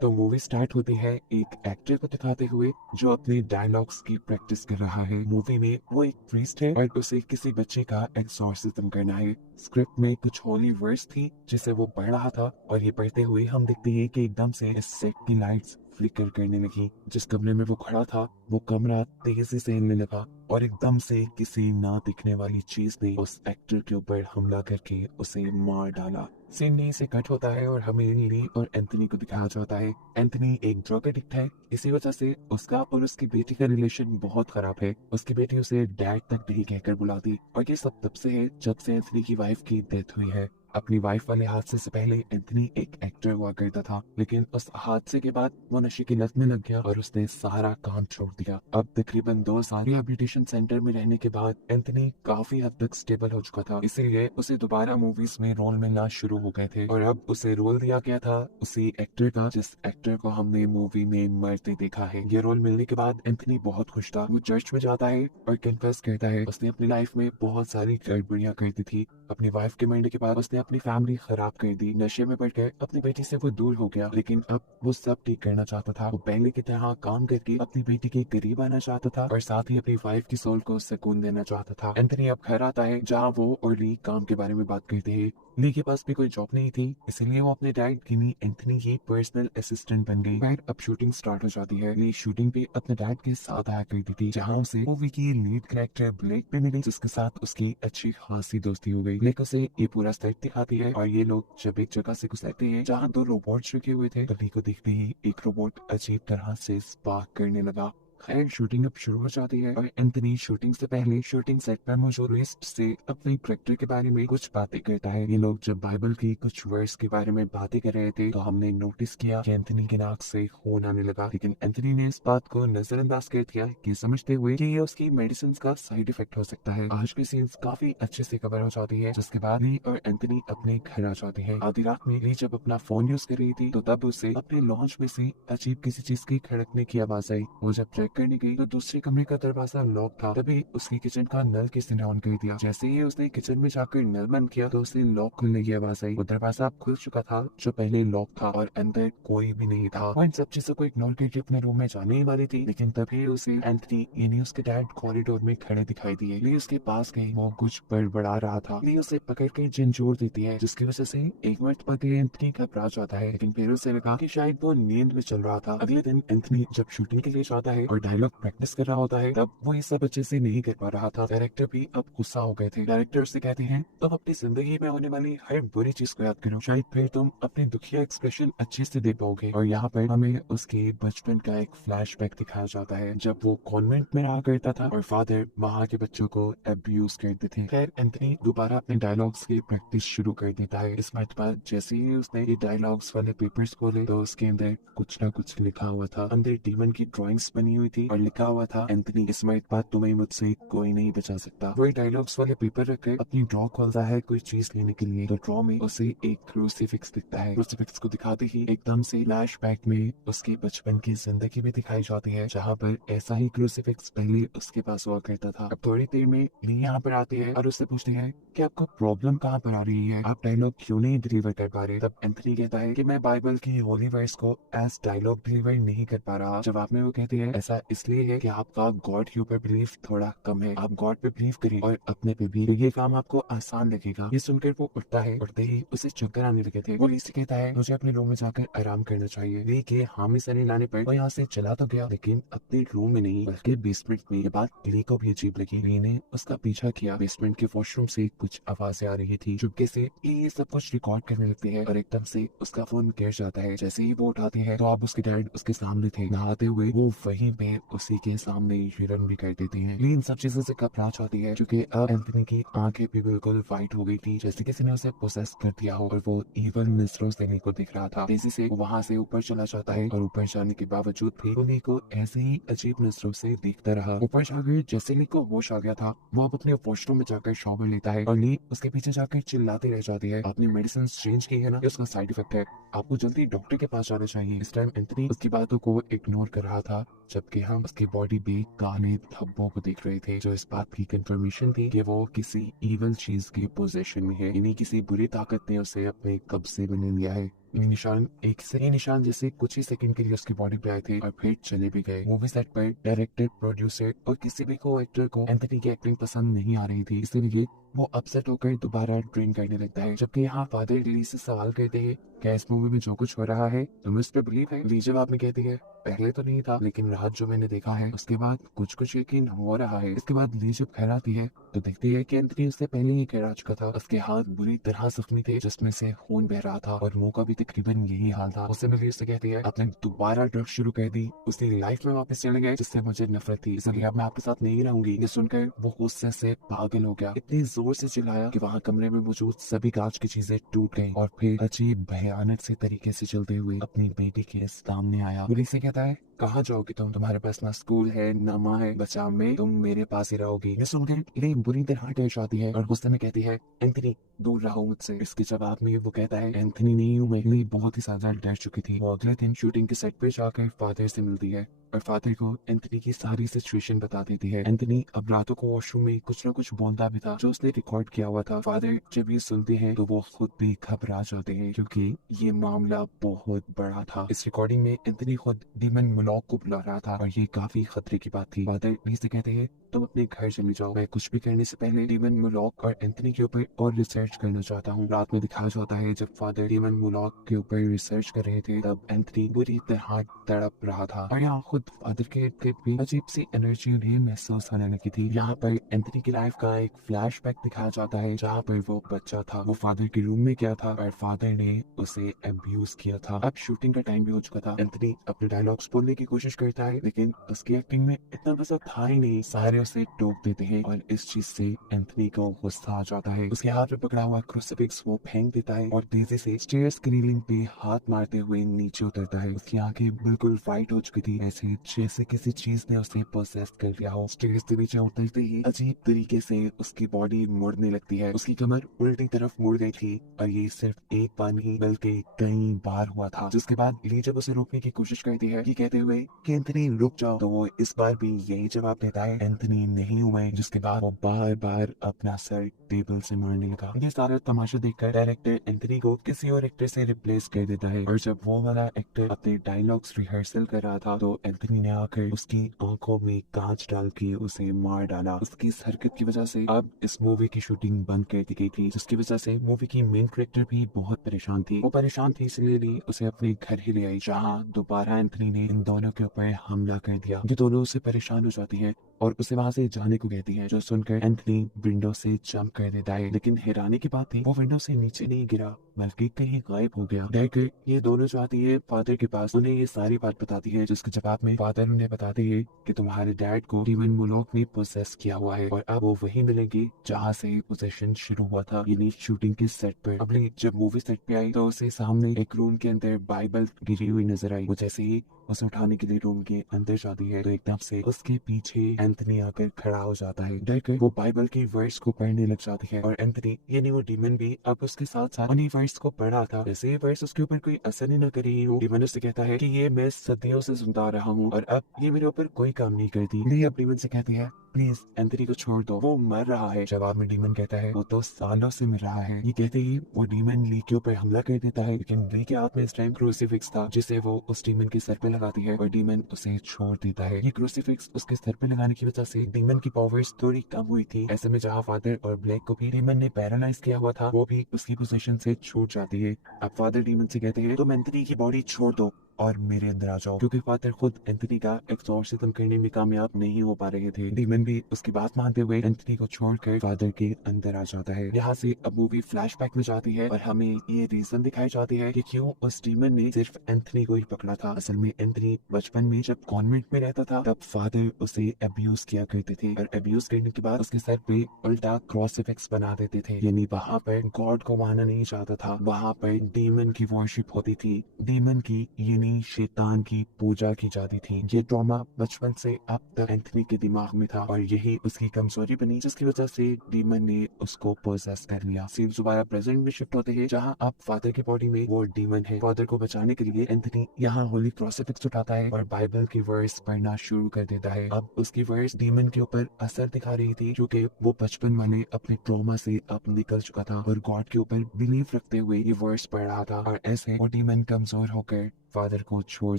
तो movie start होती है एक एक्टर को दिखाते हुए जो अपने डायलॉग्स की प्रैक्टिस कर रहा है। मूवी में वो एक प्रीस्ट है और उसे किसी बच्चे का एक्सॉर्सिज्म करना है। स्क्रिप्ट में कुछ होली वर्ड्स थी जिसे वो पढ़ रहा था और ये पढ़ते हुए हम देखते हैं कि एकदम से इस सेट की लाइट्स फ्लिकर करने लगी। जिस कमरे में वो खड़ा था वो कमरा तेजी से हिलने लगा और एकदम से किसी ना दिखने वाली चीज ने उस एक्टर के ऊपर हमला करके उसे मार डाला। सीन में से कट होता है और हमें ली और एंथनी को दिखाया जाता है। एंथनी एक ड्रग एडिक्ट है, इसी वजह से उसका और उसकी बेटी का रिलेशन बहुत खराब है। उसकी बेटी उसे डैड तक नहीं कहकर बुलाती और ये सब तब से है जब से एंथनी की वाइफ की डेथ हुई है। अपनी वाइफ वाले हादसे से पहले एंथनी एक एक्टर हुआ करता था, लेकिन उस हादसे के बाद वो नशे की लत में लग गया और उसने सारा काम छोड़ दिया। अब तकरीबन 2 साल रिहैबिलिटेशन सेंटर में रहने के बाद एंथनी काफी हद तक स्टेबल हो चुका था, इसीलिए उसे दोबारा मूवीज में रोल मिलना शुरू हो गए थे और अब उसे रोल दिया गया था उसी एक्टर का जिस एक्टर को हमने मूवी में मरते देखा है। ये रोल मिलने के बाद एंथनी बहुत खुश था। वो चर्च में जाता है और कन्फेस करता है उसने अपनी लाइफ में बहुत सारी गड़बड़ियां कर दी थी। अपनी वाइफ के मरने के बाद उसने अपनी फैमिली खराब कर दी, नशे में बढ़ गए, अपनी बेटी से वो दूर हो गया, लेकिन अब वो सब ठीक करना चाहता था। वो पहले की तरह काम करके अपनी बेटी के करीब आना चाहता था और साथ ही अपनी वाइफ की सोल को सुकून देना चाहता था। एंथनी अब घर आता है जहाँ वो और ली काम के बारे में बात करते हैं। ली के पास भी कोई जॉब नहीं थी, इसलिए वो अपने डैड गिनी एंथनी की पर्सनल असिस्टेंट बन गई। फिर अब शूटिंग स्टार्ट हो जाती है। ली शूटिंग पे अपने डैड के साथ आया करती थी, जहाँ उसे मूवी की लीड कैरेक्टर ब्लेक पे मिली, जिसके साथ उसकी अच्छी खासी दोस्ती हो गई। ब्लेक उसे ये पूरा सेट दिखाती है और ये लोग जब एक जगह से गुजरते हैं जहाँ 2 रोबोट्स रखे हुए थे, तभी को देखते ही एक रोबोट अजीब तरह से स्पार्क करने लगा। खैर शूटिंग अब शुरू हो जाती है और एंथनी शूटिंग से पहले शूटिंग सेट पर मौजूद लिस्ट से अपने कैरेक्टर के बारे में कुछ बातें करता है। ये लोग जब बाइबल की कुछ वर्स के बारे में बातें कर रहे थे तो हमने नोटिस किया कि एंथनी के नाक से खून आने लगा, लेकिन एंथनी ने इस बात को नजरअंदाज कर दिया कि समझते हुए कि ये उसकी मेडिसिन का साइड इफेक्ट हो सकता है। आज की सीन्स काफी अच्छे से कवर हो जाती है, जिसके बाद ली और एंथनी अपने घर आ जाते हैं। आधी रात में ली जब अपना फोन यूज कर रही थी तो तब उसे अपने लॉन्च में से अजीब किसी चीज की खड़कने की आवाज आई। वो जब चेक करने गई तो दूसरे कमरे का दरवाजा लॉक था। तभी उसके किचन का नल किसी ने ऑन कर दिया। जैसे ही उसने किचन में जाकर नल बंद किया तो उसे लॉक खुलने की आवाज आई। वो दरवाजा अब खुल चुका था जो पहले लॉक था और अंदर कोई भी नहीं था। वो इन सब चीजों को इग्नोर करके अपने रूम में जाने ही वाली थी, लेकिन तभी उसे एंथनी यानी उसके डैड कॉरिडोर में खड़े दिखाई दिए। ली उसके पास गई, वो कुछ बड़बड़ा रहा था। ली उसे पकड़ के झंझोर देती है, जिसकी वजह से एक मिनट बाद एंथनी घबरा जाता है, लेकिन फिर उसे लगा कि शायद वो नींद में चल रहा था। अगले दिन एंथनी जब शूटिंग के लिए जाता है और डायलॉग प्रैक्टिस कर रहा होता है तब वो ये सब अच्छे से नहीं कर पा रहा था। डायरेक्टर भी अब गुस्सा हो गए थे। डायरेक्टर उससे कहते हैं तुम अपनी जिंदगी में होने वाली हर बुरी चीज को याद करो, शायद फिर तुम अपने दुखिया एक्सप्रेशन अच्छे से दे पाओगे। और यहाँ पर हमें उसके बचपन का एक फ्लैशबैक दिखाया जाता है जब वो कॉन्वेंट में रहा करता था और फादर वहाँ के बच्चों को अब्यूज करते थे। खैर एंथनी दोबारा अपने डायलॉग्स की प्रैक्टिस शुरू कर देता है। इस मरतबा जैसे ही उसने ये डायलॉग्स वाले पेपर्स खोले तो उसके अंदर कुछ ना कुछ लिखा हुआ था। अंदर डीमन की ड्राइंग्स बनी हुई थी और लिखा हुआ था एंथनी इस मरतबा तुम्हें मुझसे कोई नहीं बचा सकता। वो डायलॉग्स वाले पेपर रखकर अपनी ड्रॉ खोलता है कोई चीज लेने के लिए, तो ड्रॉ में उसे एक क्रूसीफिक्स दिखता है। क्रूसीफिक्स को दिखाते ही एकदम से फ्लैशबैक में उसके बचपन की जिंदगी भी दिखाई जाती है, जहाँ पर ऐसा ही क्रूसीफिक्स पहले उसके पास हुआ करता था। अब थोड़ी देर में ली यहाँ पर आती है और उससे पूछती है कि आपको प्रॉब्लम कहाँ पर आ रही है, आप डायलॉग क्यों नहीं डिलीवर कर पा रहे। तब एंथनी कहता है कि मैं बाइबल की होली वर्स को एज डायलॉग डिलीवर नहीं कर पा रहा। जवाब में वो कहती है ऐसा इसलिए है कि आपका गॉड के ऊपर बिलीफ थोड़ा कम है, आप गॉड पे बिलीव करिए और अपने पे भी, ये काम आपको आसान लगेगा। ये सुनकर वो उठता है, उठते ही उसे चक्कर आने लगे थे। वो इसे कहता है मुझे अपने रूम में जाकर आराम करना चाहिए। ली के हामी सनी लाने पर वो यहाँ से चला तो गया, लेकिन अपने रूम में नहीं बल्कि बेसमेंट में। ये बात ली को भी अजीब लगी। ली ने उसका पीछा किया। बेसमेंट के वॉशरूम से कुछ आवाजें आ रही थी। चुपके से ये सब कुछ रिकॉर्ड करने लगती है और एकदम से उसका फोन गिर जाता है। जैसे ही वो उठाती है तो अब उसके डैड उसके सामने थे। नहाते हुए वो वहीं पे उसी के सामने हिरन भी कर देती हैं। ली इन सब चीजों से घबरा जाती है क्योंकि अब एंथनी की आंखें भी बिल्कुल व्हाइट हो गई थी, जैसे किसी ने उसे पोसेस कर दिया हो और वो इवल नजरों से ली को दिख रहा था। तेजी से वो वहां से ऊपर चला जाता है और ऊपर जाने के बावजूद भी वो ली को ऐसे ही अजीब नजरों से देखता रहा। ऊपर जाकर जैसे ली को होश आ गया था वो अब अपने वॉशरूम में जाकर शॉवर लेता है और ली उसके पीछे जाकर चिल्लाती रह जाती है आपने मेडिसिन चेंज की है ना, ये उसका साइड इफेक्ट है, आपको जल्दी डॉक्टर के पास जाना चाहिए। इस टाइम एंथनी उसकी बातों को इग्नोर कर रहा था, जबकि हम उसकी बॉडी पे काले धब्बों को देख रहे थे, जो इस बात की कंफर्मेशन थी कि वो किसी इवल चीज के पोजीशन में है, यानी किसी बुरी ताकत ने उसे अपने कब्जे में ले लिया है। ये निशान ये निशान जैसे कुछ ही सेकंड के लिए उसकी बॉडी पे आए थे और फिर चले भी गए। मूवी सेट पर डायरेक्टर, प्रोड्यूसर और किसी भी को एक्टर को एंथनी की एक्टिंग पसंद नहीं आ रही थी, इसलिए वो अपसेट होकर दोबारा ड्रिंक करने लगता है। जबकि यहाँ फादर ली से सवाल करते हैं, क्या इस मूवी में जो कुछ हो रहा है तुम्हें उस पर बिलीव है? ली जवाब में कहती है, पहले तो नहीं था, लेकिन रात जो मैंने देखा है उसके बाद कुछ कुछ यकीन हो रहा है। इसके बाद ली जब घर आती है तो देखती है कि एंथनी उससे पहले ही घर आ चुका था। उसके हाथ बुरी तरह जख्मी थे, जिसमें से खून बह रहा था और मुंह का भी तकरीबन यही हाल था। उससे मिली उससे कहती है, आपने दोबारा ड्रग्स शुरू कर दी, उसकी लाइफ में वापस चले गए जिससे मुझे नफरत थी, इसलिए अब मैं आपके साथ नहीं रहूंगी। ये सुनकर वो गुस्से से पागल हो गया, इतनी जोर से चिल्लाया कि वहाँ कमरे में मौजूद सभी कांच की चीजें टूट गईं और फिर अजीब भयानक से तरीके से चलते हुए अपनी बेटी के सामने आया। पुलिस से कहता है, कहाँ जाओगी तुम? तुम्हारे पास ना स्कूल है ना माँ है, बचा में तुम मेरे पास ही रहोगी। ये सुनकर ले बुरी तरह टेंश आती है और गुस्से में कहती है, एंथनी दूर रहो मुझसे। इसके जवाब में वो कहता है, एंथनी नहीं हूँ मैं। ली बहुत ही ज्यादा डर चुकी थी। वो अगले दिन शूटिंग के सेट पे जाकर फादर से मिलती है और फादर को एंथनी की सारी सिचुएशन बता देती है। एंथनी अब रातों को वॉशरूम में कुछ न कुछ बोलता भी था जो उसने रिकॉर्ड किया हुआ था। फादर जब ये सुनते हैं तो वो खुद भी घबरा जाते हैं, क्योंकि ये मामला बहुत बड़ा था। इस रिकॉर्डिंग में एंथनी खुद डीमन मुलॉक को बुला रहा था और ये काफी खतरे की बात थी। फादर ली से कहते हैं, तुम अपने घर चले जाओ, मैं कुछ भी करने से पहले डीमन मुलॉक और एंथनी के ऊपर और रिसर्च करना चाहता हूँ। रात में दिखाया जाता है जब फादर डीमन मुलॉक के ऊपर रिसर्च कर रहे थे, तब एंथनी बुरी तरह तड़प रहा था और यहाँ खुद फादर के भी अजीब सी एनर्जी उन्हें महसूस होने लगी थी। यहाँ पर एंथनी की लाइफ का एक फ्लैशबैक दिखाया जाता है जहाँ पर वो बच्चा था, वो फादर के रूम में गया था और फादर ने उसे अब्यूज किया था। अब शूटिंग का टाइम भी हो चुका था। एंथनी अपने डायलॉग्स बोलने की कोशिश करता है, लेकिन उसकी एक्टिंग में इतना मजा था ही नहीं। सारे उसे टोक देते हैं और इस चीज से एंथनी को गुस्सा आ जाता है। उसके हाथ में पकड़ा हुआ क्रूसिफिक्स वो फेंक देता है और तेजी से स्टेयर्स की रेलिंग पे हाथ मारते हुए नीचे उतरता है। उसकी आंखें बिल्कुल वाइट हो चुकी थी, ऐसे जैसे किसी चीज ने उसे पोसेस कर लिया हो। स्टेयर्स से नीचे उतरते ही अजीब तरीके से उसकी बॉडी मुड़ने लगती है। उसकी कमर उल्टी तरफ मुड़ गई थी और ये सिर्फ एक बार नहीं बल्कि कई बार हुआ था। जिसके बाद ली जब उसे रोकने की कोशिश करती है, ये कहते हुए कि एंथनी रुक जाओ, तो वो इस बार भी यही जवाब देता है, एंथनी नहीं हूँ मैं। जिसके बाद वो बार बार अपना सर टेबल से मारने लगा। ये सारा तमाशा देखकर डायरेक्टर एंथनी को किसी और एक्टर से रिप्लेस कर देता है और जब वो वाला एक्टर अपने डायलॉग्स रिहर्सल कर रहा था तो एंथनी ने आकर उसकी आंखों में कांच डाल के उसे मार डाला। उसकी इस हरकत की वजह से अब इस मूवी की शूटिंग बंद कर दी गई थी, जिसकी वजह से मूवी की मेन कैरेक्टर भी बहुत परेशान थी। वो परेशान थी इसलिए ली उसे अपने घर ही ले आई, जहाँ दोबारा एंथनी ने इन दोनों के ऊपर हमला कर दिया। ये दोनों उससे परेशान हो जाती है और उसे वहां से जाने को कहती है, जो सुनकर एंथनी विंडो से जंप कर देता है। लेकिन हैरानी की बात थी, वो विंडो से नीचे नहीं गिरा बल्कि कहीं गायब हो गया। डर ये दोनों जाती है फादर के पास, उन्हें ये सारी बात बताती है, जिसके जवाब में फादर उन्हें बताते हैं कि तुम्हारे डैड को डीमन मुलॉक ने पोसेस किया हुआ है और अब वो वही मिलेंगे जहाँ से पोसेशन शुरू हुआ था, यानी शूटिंग के सेट पर। अगली जब मूवी सेट पे आई तो उसे सामने एक रूम के अंदर बाइबल गिरी हुई नजर आई। वो जैसे ही उसे उठाने के लिए रूम के अंदर जाती है तो एकदम से उसके पीछे एंथनी आकर खड़ा हो जाता है। डरकर वो बाइबल की वर्ड्स को पढ़ने लग जाती है और एंथनी यानी वो डीमन भी अब उसके साथ साथ उन्हीं वर्ड्स को पढ़ रहा था। जैसे ये वर्ड्स उसके ऊपर कोई असर ही न कर रही हो, डीमन उससे कहता है कि ये मैं सदियों से सुनता आ रहा हूँ और अब ये मेरे ऊपर कोई काम नहीं करती। ली अब डीमन से कहती है, प्लीज एंथनी को छोड़ दो, वो मर रहा है। जवाब में डीमन कहता है, वो तो सालों से मर रहा है। ये कहते ही वो डीमन ली के ऊपर हमला कर देता है, लेकिन ली के हाथ में इस टाइम क्रूसीफिक्स था, जिसे वो उस डीमन के सर पे लगाती है और डीमन उसे छोड़ देता है। ये क्रूसीफिक्स उसके सर पे लगाने की वजह से डीमन की पावर्स थोड़ी कम हुई थी। ऐसे में जहाँ फादर और ब्लैक को भी डीमन ने पैरालाइज किया हुआ था, वो भी उसकी पोजीशन से छूट जाती है। अब फादर डीमन से कहते हैं, तुम एंथनी की बॉडी छोड़ दो और मेरे अंदर आ जाओ, क्योंकि फादर खुद एंथनी का एक्सॉर्सिज्म करने में कामयाब नहीं हो पा रहे थे। डीमन भी उसकी बात मानते हुए एंथनी को छोड़कर फादर के अंदर आ जाता है। यहाँ से अब मूवी फ्लैशबैक में जाती है और हमें ये रीजन दिखाई जाती है कि क्यों उस डीमन ने सिर्फ एंथनी को ही पकड़ा था। असल में एंथनी बचपन में जब कॉन्वेंट में रहता था तब फादर उसे अब्यूज किया करते थे और अब्यूज करने के बाद उसके सर पे उल्टा क्रॉसिफिक्स बना देते थे, यानी वहाँ पर गॉड को माना नहीं जाता था, वहाँ पर डीमन की वर्शिप होती थी। डीमन की यानी में शैतान की पूजा की जाती थी। ये ट्रॉमा बचपन से अब तक एंथनी के दिमाग में था और यही उसकी कमजोरी बनी, जिसकी वजह से डीमन ने उसको पोजेस कर लिया। सीन दोबारा प्रेजेंट में शिफ्ट होते हैं जहाँ अब फादर की बॉडी में वो डीमन है। फादर को बचाने के लिए एंथनी यहाँ होली क्रूसिफिक्स उठाता है और बाइबल की वर्स पढ़ना शुरू कर देता है। अब उसकी वर्स डीमन के ऊपर असर दिखा रही थी क्योंकि वो बचपन में अपने ट्रॉमा से अब निकल चुका था और गॉड के ऊपर बिलीव रखते हुए ये वर्स पढ़ रहा था और ऐसे वो डीमन कमजोर होकर फादर को छोड़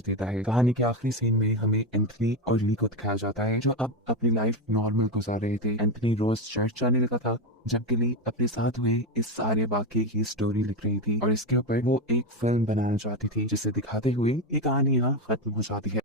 देता है। कहानी के आखिरी सीन में हमें एंथनी और ली को दिखाया जाता है जो अब अपनी लाइफ नॉर्मल गुजार रहे थे। एंथनी रोज चर्च जाने लगा था जबकि ली अपने साथ हुए इस सारे वाक्य की स्टोरी लिख रही थी और इसके ऊपर वो एक फिल्म बनाना चाहती थी जिसे दिखाते हुए ये कहानी यहाँ खत्म हो जाती है।